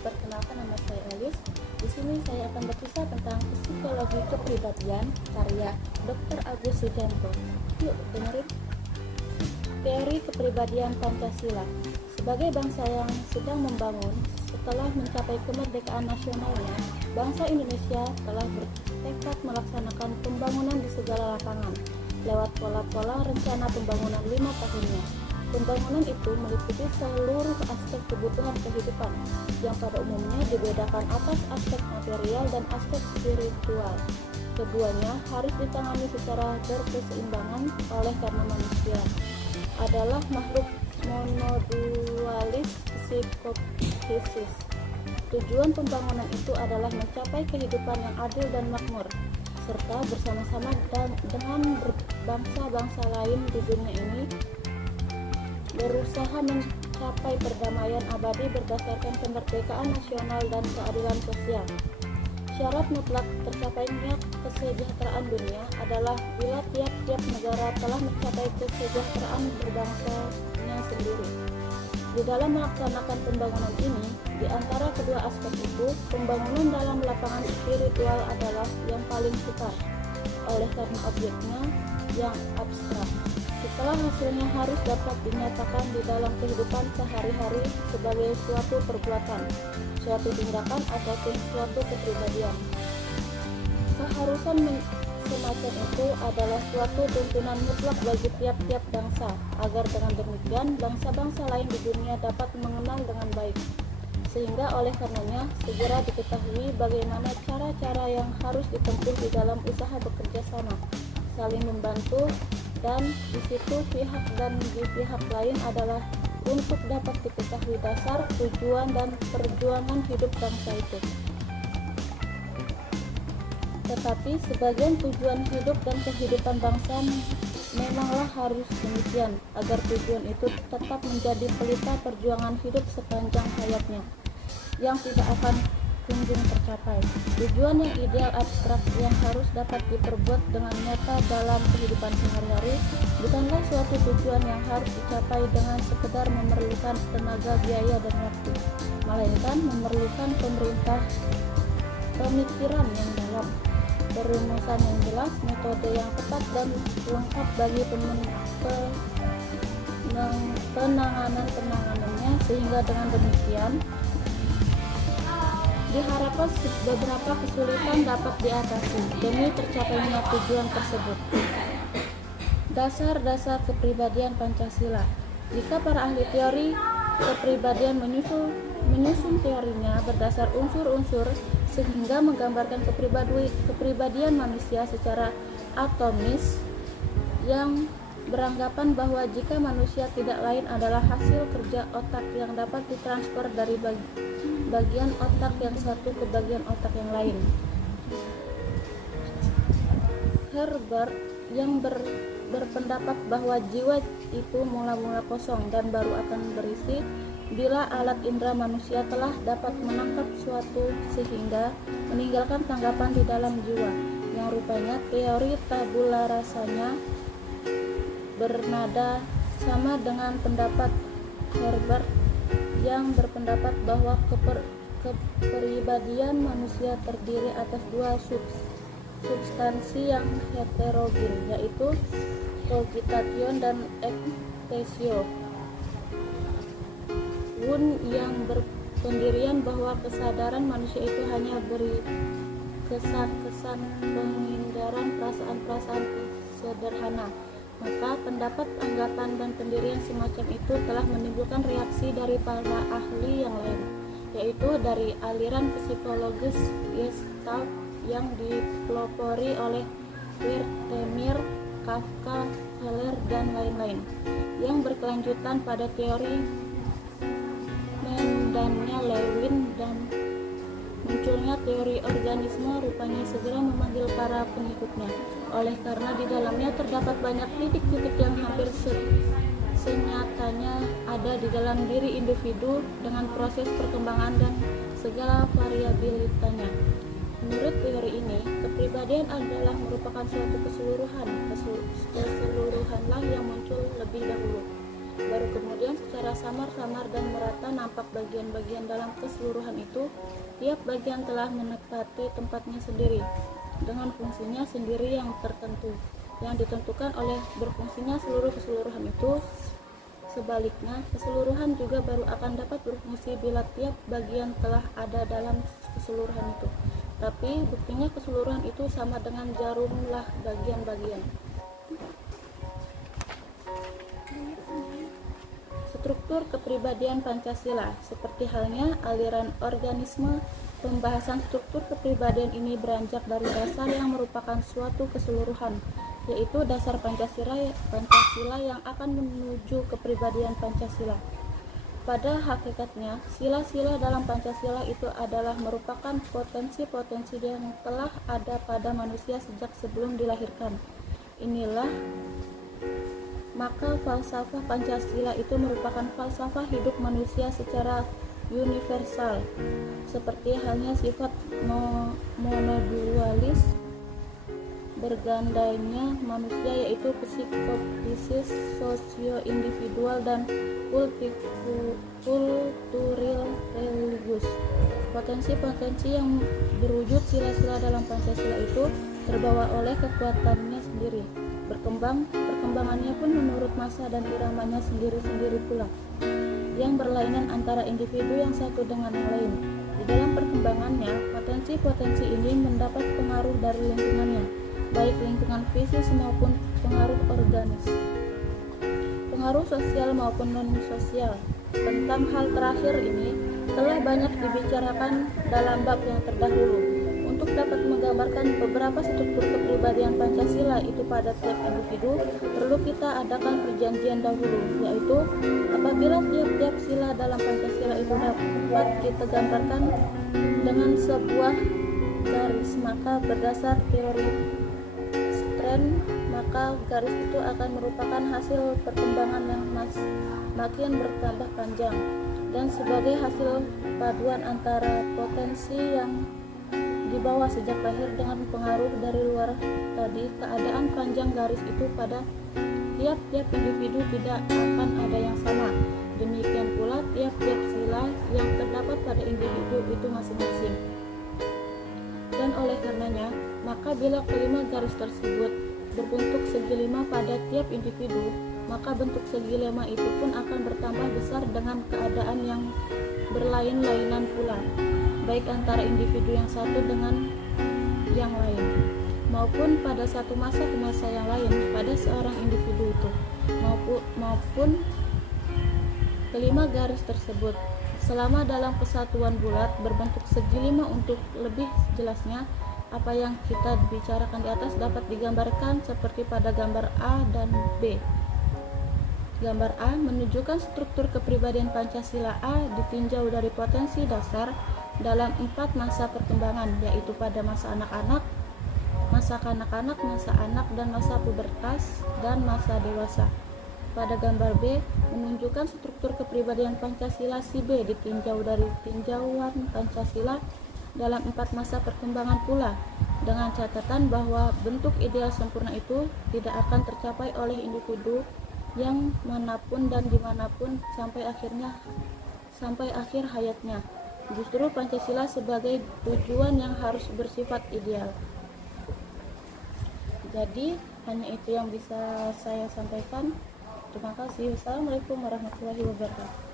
Perkenalkan, nama saya Elis. Di sini saya akan berkisah tentang psikologi kepribadian karya Dr. Agus Sujanto. Yuk dengerin. Teori kepribadian Pancasila. Sebagai bangsa yang sedang membangun, setelah mencapai kemerdekaan nasionalnya, bangsa Indonesia telah bertekad melaksanakan pembangunan di segala lapangan lewat pola-pola rencana pembangunan 5 tahunnya. Pembangunan itu meliputi seluruh aspek kebutuhan kehidupan yang pada umumnya dibedakan atas aspek material dan aspek spiritual. Keduanya harus ditangani secara berkeseimbangan oleh karena manusia adalah makhluk monodualis psikofisis. Tujuan pembangunan itu adalah mencapai kehidupan yang adil dan makmur, serta bersama-sama dengan bangsa-bangsa lain di dunia ini berusaha mencapai perdamaian abadi berdasarkan kemerdekaan nasional dan keadilan sosial. Syarat mutlak tercapainya kesejahteraan dunia adalah bila tiap-tiap negara telah mencapai kesejahteraan berbangsanya sendiri. Di dalam melaksanakan pembangunan ini, di antara kedua aspek itu, pembangunan dalam lapangan spiritual adalah yang paling sukar, oleh karena objeknya yang abstrak. Setelah hasilnya harus dapat dinyatakan di dalam kehidupan sehari-hari sebagai suatu perbuatan, suatu tindakan, atau suatu kepribadian. Keharusan semacam itu adalah suatu tuntunan mutlak bagi tiap-tiap bangsa, agar dengan demikian bangsa-bangsa lain di dunia dapat mengenal dengan baik. Sehingga oleh karenanya segera diketahui bagaimana cara-cara yang harus ditempuh di dalam usaha bekerja sama, saling membantu, dan di situ pihak dan di pihak lain adalah untuk dapat diketahui dasar, tujuan, dan perjuangan hidup bangsa itu. Tetapi sebagian tujuan hidup dan kehidupan bangsa memanglah harus demikian, agar tujuan itu tetap menjadi pelita perjuangan hidup sepanjang hayatnya, yang tidak akan kunjung tercapai. Tujuan yang ideal abstrak yang harus dapat diperbuat dengan nyata dalam kehidupan sehari-hari bukanlah suatu tujuan yang harus dicapai dengan sekedar memerlukan tenaga, biaya, dan waktu, melainkan memerlukan pemikiran yang dalam, perumusan yang jelas, metode yang tepat dan lengkap bagi penanganannya, sehingga dengan demikian diharapkan beberapa kesulitan dapat diatasi demi tercapainya tujuan tersebut. Dasar-dasar kepribadian Pancasila. Jika para ahli teori kepribadian menyusun teorinya berdasar unsur-unsur sehingga menggambarkan kepribadian manusia secara atomis, yang beranggapan bahwa jika manusia tidak lain adalah hasil kerja otak yang dapat ditransfer dari bagian otak yang satu ke bagian otak yang lain. Herbert yang berpendapat bahwa jiwa itu mula-mula kosong dan baru akan berisi bila alat indera manusia telah dapat menangkap suatu sehingga meninggalkan tanggapan di dalam jiwa, yang rupanya teori tabula rasanya bernada sama dengan pendapat Herbert yang berpendapat bahwa kepribadian manusia terdiri atas dua substansi yang heterogen, yaitu cogitation dan ectatio. Wundt yang berpendirian bahwa kesadaran manusia itu hanya beri kesan-kesan pengindaran perasaan-perasaan sederhana. Maka pendapat, anggapan, dan pendirian semacam itu telah menimbulkan reaksi dari para ahli yang lain, yaitu dari aliran psikologis Gestalt yang dipelopori oleh Wertheimer, Kafka, Heller, dan lain-lain, yang berkelanjutan pada teori Mendannya Lewin, dan munculnya teori organisme rupanya segera memanggil para pengikutnya, oleh karena di dalamnya terdapat banyak titik-titik yang hampir senyatanya ada di dalam diri individu dengan proses perkembangan dan segala variabilitasnya. Menurut teori ini, kepribadian adalah merupakan suatu keseluruhanlah yang muncul lebih dahulu. Baru kemudian secara samar-samar dan merata nampak bagian-bagian dalam keseluruhan itu. Tiap bagian telah menempati tempatnya sendiri, dengan fungsinya sendiri yang tertentu, yang ditentukan oleh berfungsinya seluruh keseluruhan itu. Sebaliknya, keseluruhan juga baru akan dapat berfungsi bila tiap bagian telah ada dalam keseluruhan itu. Tapi buktinya keseluruhan itu sama dengan jarumlah bagian-bagian. Struktur kepribadian Pancasila, seperti halnya aliran organisme, pembahasan struktur kepribadian ini beranjak dari dasar yang merupakan suatu keseluruhan, yaitu dasar Pancasila yang akan menuju kepribadian Pancasila. Pada hakikatnya, sila-sila dalam Pancasila itu adalah merupakan potensi-potensi yang telah ada pada manusia sejak sebelum dilahirkan. Inilah maka falsafah Pancasila itu merupakan falsafah hidup manusia secara universal, seperti halnya sifat monodualis bergandanya manusia, yaitu psikofisis, sosio-individual, dan kulturil religius. Potensi-potensi yang berwujud sila-sila dalam Pancasila itu terbawa oleh kekuatannya sendiri, perkembangannya pun menurut masa dan iramanya sendiri-sendiri pula, yang berlainan antara individu yang satu dengan yang lain. Di dalam perkembangannya, potensi-potensi ini mendapat pengaruh dari lingkungannya, baik lingkungan fisik maupun pengaruh organis, pengaruh sosial maupun non-sosial. Tentang hal terakhir ini telah banyak dibicarakan dalam bab yang terdahulu. Untuk dapat menggambarkan beberapa struktur kepribadian Pancasila itu pada tiap individu, perlu kita adakan perjanjian dahulu, yaitu apabila tiap-tiap sila dalam Pancasila itu dapat kita gambarkan dengan sebuah garis, maka berdasar teori Stern, maka garis itu akan merupakan hasil perkembangan yang makin bertambah panjang, dan sebagai hasil paduan antara potensi yang dibawa sejak lahir dengan pengaruh dari luar tadi, keadaan panjang garis itu pada tiap-tiap individu tidak akan ada yang sama. Demikian pula tiap-tiap sila yang terdapat pada individu itu masing-masing. Dan oleh karenanya, maka bila kelima garis tersebut berbentuk segi lima pada tiap individu, maka bentuk segi lima itu pun akan bertambah besar dengan keadaan yang berlain-lainan pula, baik antara individu yang satu dengan yang lain, maupun pada satu masa ke masa yang lain pada seorang individu itu, maupun kelima garis tersebut selama dalam kesatuan bulat berbentuk segi lima. Untuk lebih jelasnya, apa yang kita bicarakan di atas dapat digambarkan seperti pada gambar A dan B. Gambar A menunjukkan struktur kepribadian Pancasila. A ditinjau dari potensi dasar dalam 4 masa perkembangan, yaitu pada masa anak-anak, masa kanak-kanak, masa anak dan masa pubertas, dan masa dewasa. Pada gambar B menunjukkan struktur kepribadian Pancasila. Si B ditinjau dari tinjauan Pancasila dalam 4 masa perkembangan pula, dengan catatan bahwa bentuk ideal sempurna itu tidak akan tercapai oleh individu yang manapun dan dimanapun sampai akhir hayatnya. Justru Pancasila sebagai tujuan yang harus bersifat ideal. Jadi hanya itu yang bisa saya sampaikan. Terima kasih. Wassalamualaikum warahmatullahi wabarakatuh.